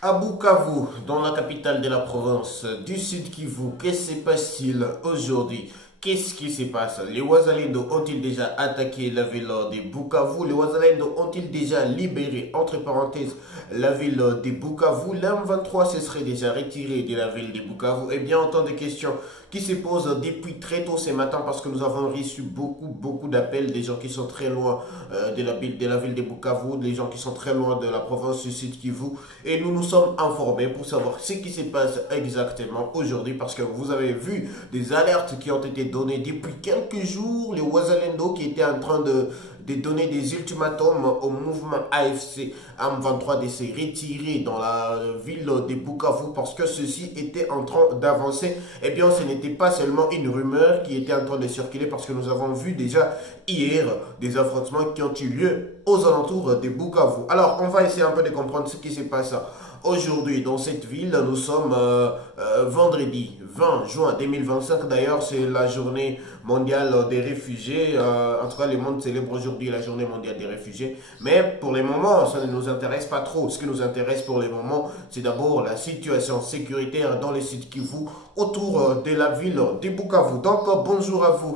À Bukavu, dans la capitale de la province du Sud Kivu, qu'est-ce qui se passe-t-il aujourd'hui? Qu'est-ce qui se passe? Les Wazalendo ont-ils déjà attaqué la ville de Bukavu? Les Wazalendo ont-ils déjà libéré, entre parenthèses, la ville de Bukavu? L'M23 se serait déjà retiré de la ville de Bukavu? Eh bien, autant de questions qui se posent depuis très tôt ce matin parce que nous avons reçu beaucoup d'appels des gens qui sont très loin de la ville de Bukavu, des gens qui sont très loin de la province du Sud Kivu. Et nous nous sommes informés pour savoir ce qui se passe exactement aujourd'hui parce que vous avez vu des alertes qui ont été données depuis quelques jours. Les Wazalendo qui étaient en train de donner des ultimatums au mouvement AFC M23 de se retirer dans la ville de Bukavu parce que ceci était en train d'avancer. Eh bien, ce n'était pas seulement une rumeur qui était en train de circuler parce que nous avons vu déjà hier des affrontements qui ont eu lieu aux alentours de Bukavu. Alors, on va essayer un peu de comprendre ce qui se passe aujourd'hui dans cette ville. Nous sommes vendredi 20 juin 2025. D'ailleurs, c'est la journée mondiale des réfugiés. En tout cas, le monde célèbre aujourd'hui la journée mondiale des réfugiés. Mais pour le moment, ça ne nous intéresse pas trop. Ce qui nous intéresse pour le moment, c'est d'abord la situation sécuritaire dans le Sud Kivu autour de la ville de Bukavu. Donc, bonjour à vous.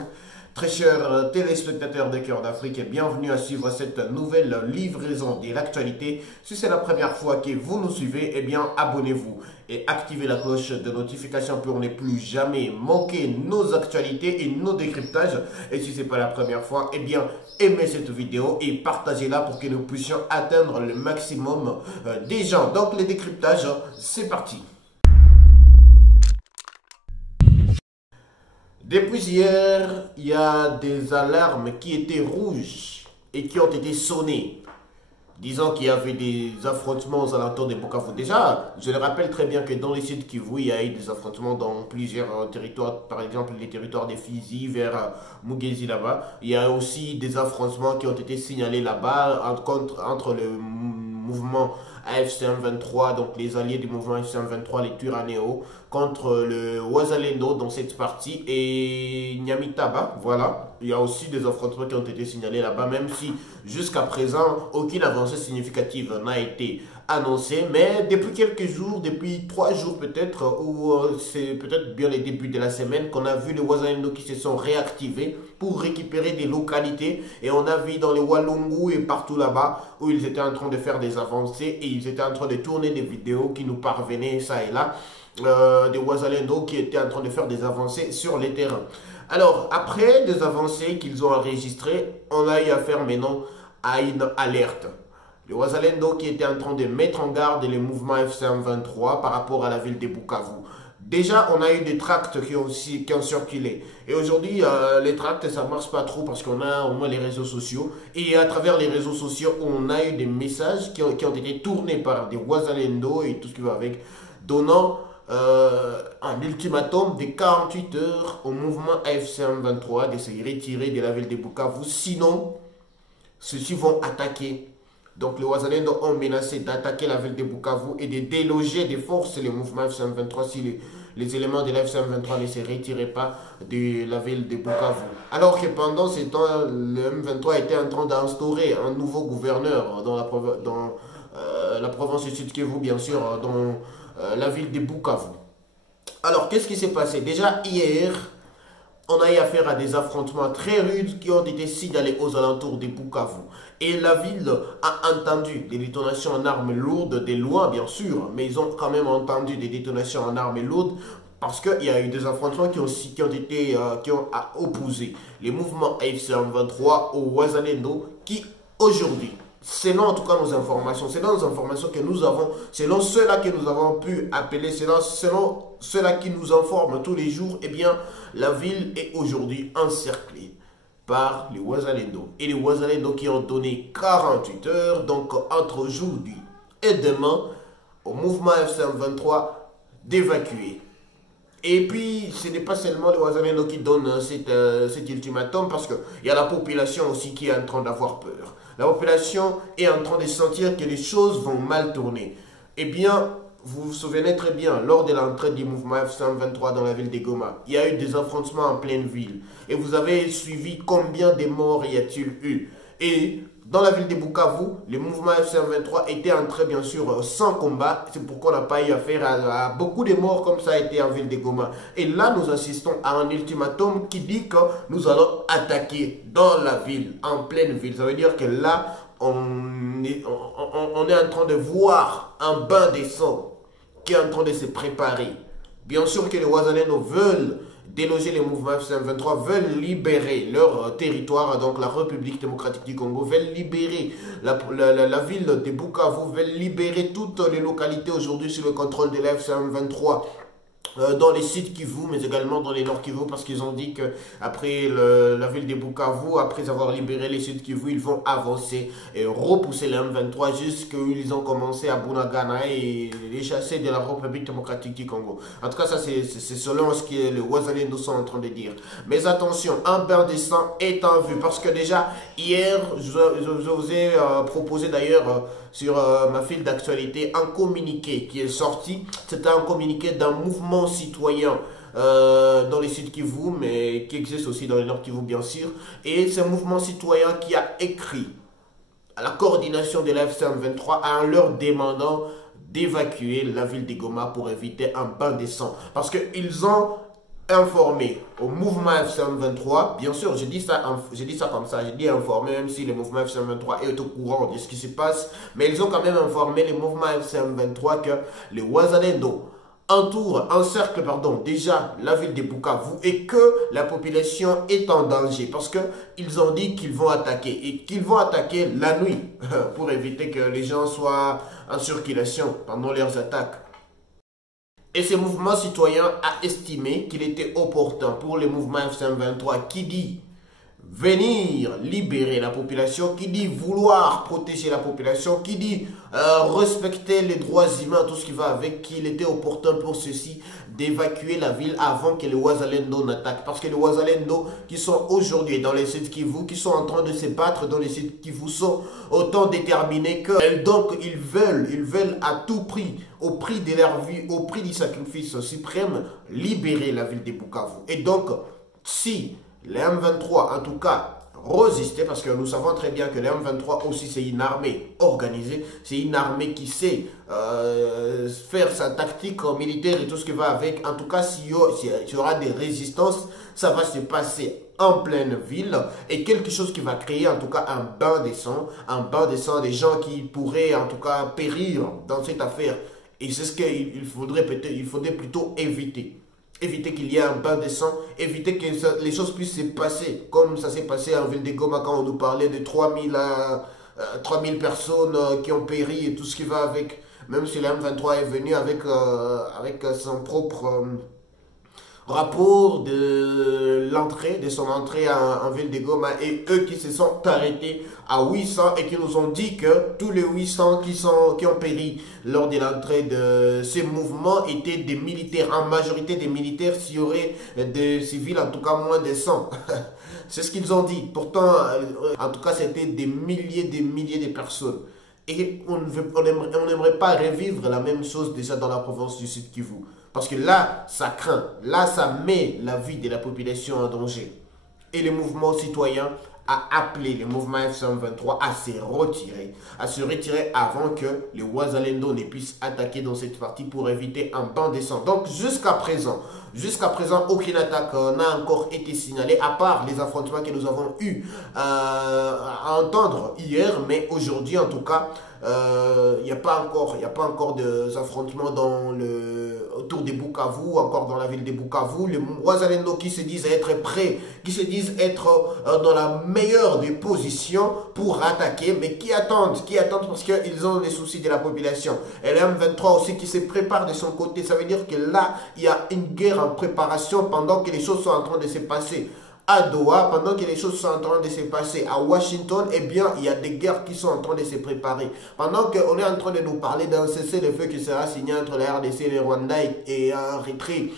Très chers téléspectateurs de Cœur d'Afrique, et bienvenue à suivre cette nouvelle livraison de l'actualité. Si c'est la première fois que vous nous suivez, eh bien abonnez-vous et activez la cloche de notification pour ne plus jamais manquer nos actualités et nos décryptages. Et si ce n'est pas la première fois, eh bien aimez cette vidéo et partagez-la pour que nous puissions atteindre le maximum des gens. Donc les décryptages, c'est parti. Depuis hier, il y a des alarmes qui étaient rouges et qui ont été sonnées, disant qu'il y avait des affrontements aux alentours de Bukavu. Déjà, je le rappelle très bien que dans le Sud Kivu, il y a eu des affrontements dans plusieurs territoires, par exemple les territoires de Fizi vers Mugezi là-bas. Il y a aussi des affrontements qui ont été signalés là-bas entre le mouvement AFC M23, donc les alliés du mouvement AFC M23, les Turanéo, contre le Wazalendo dans cette partie et Nyamitaba, voilà. Il y a aussi des affrontements qui ont été signalés là-bas, même si jusqu'à présent, aucune avancée significative n'a été annoncée. Mais depuis quelques jours, depuis 3 jours peut-être, ou c'est peut-être bien les débuts de la semaine, qu'on a vu les Wazalendo qui se sont réactivés pour récupérer des localités. Et on a vu dans les Walungu et partout là-bas où ils étaient en train de faire des avancées et ils étaient en train de tourner des vidéos qui nous parvenaient ça et là. Des Wazalendo qui étaient en train de faire des avancées sur les terrains. Alors, après des avancées qu'ils ont enregistrées, on a eu affaire maintenant à une alerte. Les Wazalendo qui étaient en train de mettre en garde les mouvements FCM23 par rapport à la ville de Bukavu. Déjà, on a eu des tracts qui ont circulé. Et aujourd'hui, les tracts, ça ne marche pas trop parce qu'on a au moins les réseaux sociaux. Et à travers les réseaux sociaux, on a eu des messages qui ont été tournés par des Wazalendo et tout ce qui va avec, donnant un ultimatum de 48 heures au mouvement AFC M23 de se retirer de la ville de Bukavu. Sinon, ceux-ci vont attaquer. Donc les Wazalendo ont menacé d'attaquer la ville de Bukavu et de déloger des forces les mouvements AFC M23 si les éléments de l'AFC M23 ne se retiraient pas de la ville de Bukavu. Alors que pendant ce temps, le M23 était en train d'instaurer un nouveau gouverneur dans la province du Sud Kivu, bien sûr, dans la ville de Bukavu. Alors, qu'est-ce qui s'est passé? Déjà, hier, on a eu affaire à des affrontements très rudes qui ont été signalés aux alentours de Bukavu. Et la ville a entendu des détonations en armes lourdes, de loin bien sûr, mais ils ont quand même entendu des détonations en armes lourdes parce qu'il y a eu des affrontements qui ont opposé les mouvements AFC M23 au Wazalendo qui, aujourd'hui, selon en tout cas nos informations, selon nos informations que nous avons, selon ceux-là que nous avons pu appeler, selon ceux-là qui nous informent tous les jours, eh bien, la ville est aujourd'hui encerclée par les Wazalendo. Et les Wazalendo qui ont donné 48 heures, donc entre aujourd'hui et demain, au mouvement FCM23 d'évacuer. Et puis, ce n'est pas seulement les Wazalendo qui donnent cet ultimatum, parce qu'il y a la population aussi qui est en train d'avoir peur. La population est en train de sentir que les choses vont mal tourner. Eh bien, vous vous souvenez très bien, lors de l'entrée du mouvement F123 dans la ville de Goma, il y a eu des affrontements en pleine ville. Et vous avez suivi combien de morts y a-t-il eu? Et Dans la ville de Bukavu, le mouvement FCM23 était entré bien sûr sans combat. C'est pourquoi on n'a pas eu affaire à beaucoup de morts comme ça a été en ville de Goma. Et là, nous assistons à un ultimatum qui dit que nous allons attaquer dans la ville, en pleine ville. Ça veut dire que là, on est en train de voir un bain de sang qui est en train de se préparer. Bien sûr que les Wazalendo veulent déloger les mouvements FCM23, veulent libérer leur territoire, donc la République démocratique du Congo, veulent libérer la ville de Bukavu, veulent libérer toutes les localités aujourd'hui sous le contrôle de la FCM23. Dans les sites Kivu, mais également dans les Nord Kivu, parce qu'ils ont dit que après la ville de Bukavu, après avoir libéré les sites Kivu, ils vont avancer et repousser les M23 jusqu'à où ils ont commencé à Bunagana et les chasser de la République démocratique du Congo. En tout cas, ça c'est selon ce que les Wazalendo sont en train de dire. Mais attention, un bain de sang est en vue, parce que déjà, hier, je vous ai proposé d'ailleurs sur ma file d'actualité un communiqué qui est sorti. C'était un communiqué d'un mouvement citoyen dans les sites Kivu, mais qui existe aussi dans les Nord Kivu bien sûr. Et c'est un mouvement citoyen qui a écrit à la coordination de la FCM23 en leur demandant d'évacuer la ville de Goma pour éviter un bain de sang. Parce qu'ils ont informé au mouvement FCM23, bien sûr, je dis ça comme ça, je dis informé, même si le mouvement FCM23 est au courant de ce qui se passe, mais ils ont quand même informé le mouvement FCM23 que les Wazalendo encerclent déjà la ville de Bukavu et que la population est en danger parce qu'ils ont dit qu'ils vont attaquer et qu'ils vont attaquer la nuit pour éviter que les gens soient en circulation pendant leurs attaques. Et ce mouvement citoyen a estimé qu'il était opportun pour le mouvement FCM23 qui dit venir libérer la population, qui dit vouloir protéger la population, qui dit respecter les droits humains, tout ce qui va avec, qu'il était opportun pour ceux-ci d'évacuer la ville avant que les Wazalendo n'attaquent. Parce que les Wazalendo qui sont aujourd'hui dans les sites Kivu, qui sont en train de se battre dans les sites Kivu, sont autant déterminés que donc ils veulent à tout prix, au prix de leur vie, au prix du sacrifice suprême, libérer la ville de Bukavu. Et donc, si les M23, en tout cas, résister, parce que nous savons très bien que les M23 aussi, c'est une armée organisée, c'est une armée qui sait faire sa tactique militaire et tout ce qui va avec. En tout cas, s'il y aura des résistances, ça va se passer en pleine ville et quelque chose qui va créer en tout cas un bain de sang, des gens qui pourraient en tout cas périr dans cette affaire. Et c'est ce qu'il faudrait plutôt éviter. Éviter qu'il y ait un bain de sang, éviter que les choses puissent se passer comme ça s'est passé en ville de Goma quand on nous parlait de 3000 personnes qui ont péri et tout ce qui va avec. Même si la M23 est venu avec son propre rapport de son entrée en ville de Goma et eux qui se sont arrêtés à 800 et qui nous ont dit que tous les 800 qui ont péri lors de l'entrée de ces mouvements étaient des militaires, en majorité des militaires, s'il y aurait des civils, en tout cas moins de 100. C'est ce qu'ils ont dit. Pourtant, en tout cas, c'était des milliers de personnes. Et on n'aimerait pas revivre la même chose déjà dans la province du Sud Kivu. Parce que là, ça craint. Là, ça met la vie de la population en danger. Et le mouvement citoyen a appelé le mouvement FCM23 à se retirer avant que les Wazalendo ne puissent attaquer dans cette partie pour éviter un bain de sang. Donc, jusqu'à présent, aucune attaque n'a encore été signalée, à part les affrontements que nous avons eu à entendre hier, mais aujourd'hui, en tout cas, il n'y a pas encore d'affrontements autour de Bukavu, encore dans la ville de Bukavu. Les Wazalendo qui se disent être prêts, qui se disent être dans la meilleure des positions pour attaquer, mais qui attendent parce qu'ils ont les soucis de la population. Et le M23 aussi qui se prépare de son côté. Ça veut dire que là, il y a une guerre en préparation pendant que les choses sont en train de se passer. À Doha, pendant que les choses sont en train de se passer à Washington, eh bien, il y a des guerres qui sont en train de se préparer. Pendant qu'on est en train de nous parler d'un cessez-le-feu qui sera signé entre la RDC et le Rwanda et un retrait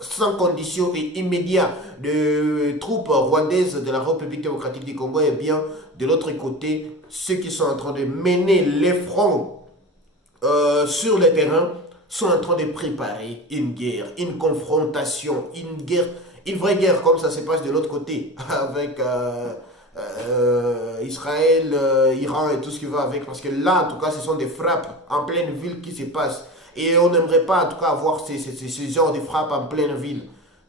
sans condition et immédiat de troupes rwandaises de la République démocratique du Congo, eh bien, de l'autre côté, ceux qui sont en train de mener les fronts sur le terrain sont en train de préparer une guerre, une confrontation, une vraie guerre comme ça se passe de l'autre côté avec Israël, Iran et tout ce qui va avec. Parce que là, en tout cas, ce sont des frappes en pleine ville qui se passent. Et on n'aimerait pas, en tout cas, avoir ces genres de frappes en pleine ville.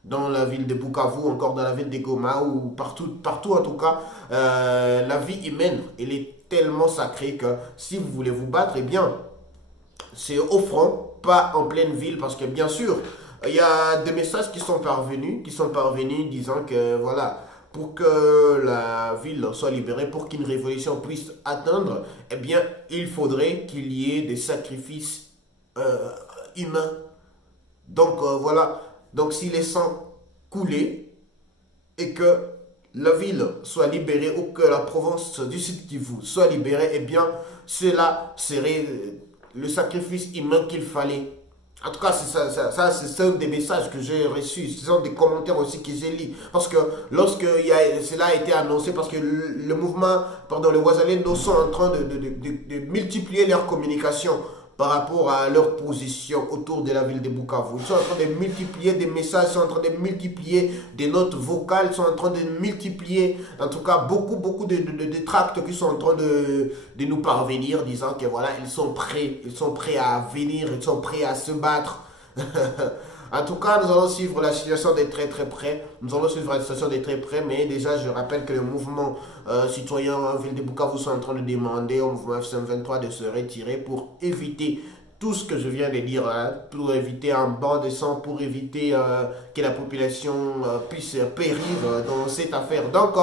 Dans la ville de Bukavu, encore dans la ville de Goma, ou partout en tout cas, la vie humaine, elle est tellement sacrée que si vous voulez vous battre, eh bien, c'est au front, pas en pleine ville, parce que bien sûr, il y a des messages qui sont parvenus disant que voilà, pour que la ville soit libérée, pour qu'une révolution puisse atteindre, eh bien, il faudrait qu'il y ait des sacrifices humains. Donc voilà, donc si les sangs coulaient et que la ville soit libérée ou que la province du Sud Kivu soit libérée, eh bien, cela serait le sacrifice humain qu'il fallait. En tout cas, c'est un des messages que j'ai reçus. Ce sont des commentaires aussi que j'ai lus. Parce que lorsque cela a été annoncé, parce que le mouvement, pardon, les Wazalendo sont en train de multiplier leur communication par rapport à leur position autour de la ville de Bukavu. Ils sont en train de multiplier des messages, ils sont en train de multiplier des notes vocales, ils sont en train de multiplier, en tout cas, beaucoup de tracts qui sont en train de nous parvenir, disant que voilà, ils sont prêts à venir, ils sont prêts à se battre. En tout cas, nous allons suivre la situation de très près. Nous allons suivre la situation de très près, mais déjà, je rappelle que le mouvement citoyen en ville de Bukavu sont en train de demander au mouvement F-123 de se retirer pour éviter tout ce que je viens de dire, hein, pour éviter un banc de sang, pour éviter que la population puisse périr dans cette affaire. Donc,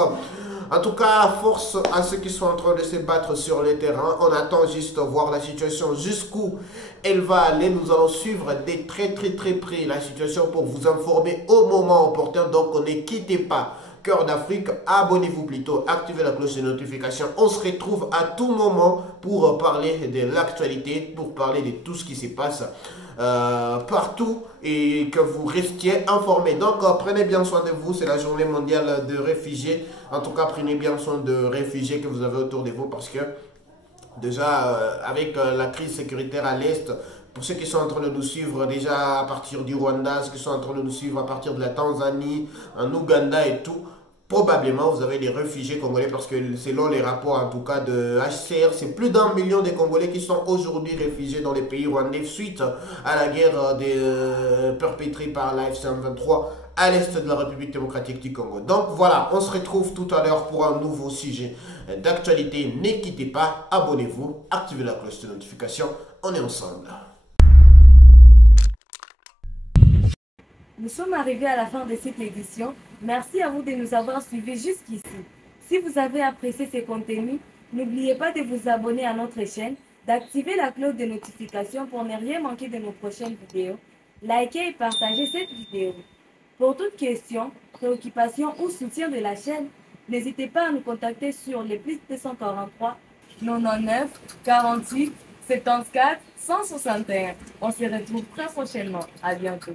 en tout cas, force à ceux qui sont en train de se battre sur le terrain. On attend juste voir la situation jusqu'où elle va aller. Nous allons suivre de très près la situation pour vous informer au moment opportun. Donc, ne quittez pas Cœur d'Afrique. Abonnez-vous plutôt, activez la cloche de notification. On se retrouve à tout moment pour parler de l'actualité, pour parler de tout ce qui se passe partout et que vous restiez informés. Donc, prenez bien soin de vous. C'est la journée mondiale de réfugiés. En tout cas, prenez bien soin de réfugiés que vous avez autour de vous parce que déjà, avec la crise sécuritaire à l'Est, pour ceux qui sont en train de nous suivre déjà à partir du Rwanda, ceux qui sont en train de nous suivre à partir de la Tanzanie, en Ouganda et tout, probablement vous avez des réfugiés congolais parce que selon les rapports en tout cas de HCR, c'est plus d'1 million de Congolais qui sont aujourd'hui réfugiés dans les pays rwandais suite à la guerre perpétrée par la F-123 à l'est de la République démocratique du Congo. Donc voilà, on se retrouve tout à l'heure pour un nouveau sujet d'actualité. Ne quittez pas, abonnez-vous, activez la cloche de notification, on est ensemble. Nous sommes arrivés à la fin de cette édition. Merci à vous de nous avoir suivis jusqu'ici. Si vous avez apprécié ces contenus, n'oubliez pas de vous abonner à notre chaîne, d'activer la cloche de notification pour ne rien manquer de nos prochaines vidéos. Likez et partagez cette vidéo. Pour toute question, préoccupation ou soutien de la chaîne, n'hésitez pas à nous contacter sur les plus 243 99 48 74 161. On se retrouve très prochainement. À bientôt.